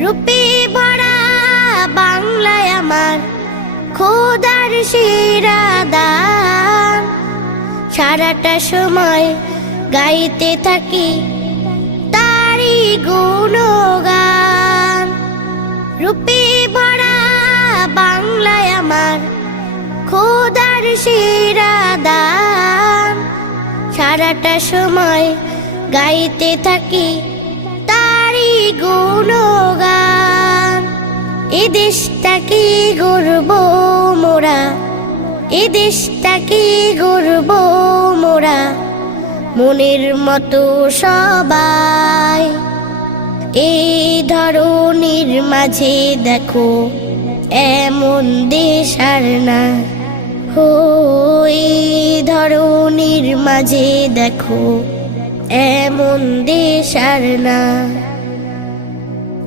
রূপে ভরা বাংলায় আমার খোদার সেরা দান। সারাটা সময় গাইতে থাকি তারি গুণগান। রূপে ভরা বাংলায় আমার খোদার সেরা দান। সারাটা সময় গাইতে থাকি তারি গুণগান। এ দেশটাকে গর্ব মোরা, এ দেশটাকে গর্ব মোরা, মনের মতো সবাই। এই ধরনীর মাঝে দেখো এমন দেশ আর না। ও এই ধরনীর মাঝে দেখো এমন দেশ আর না।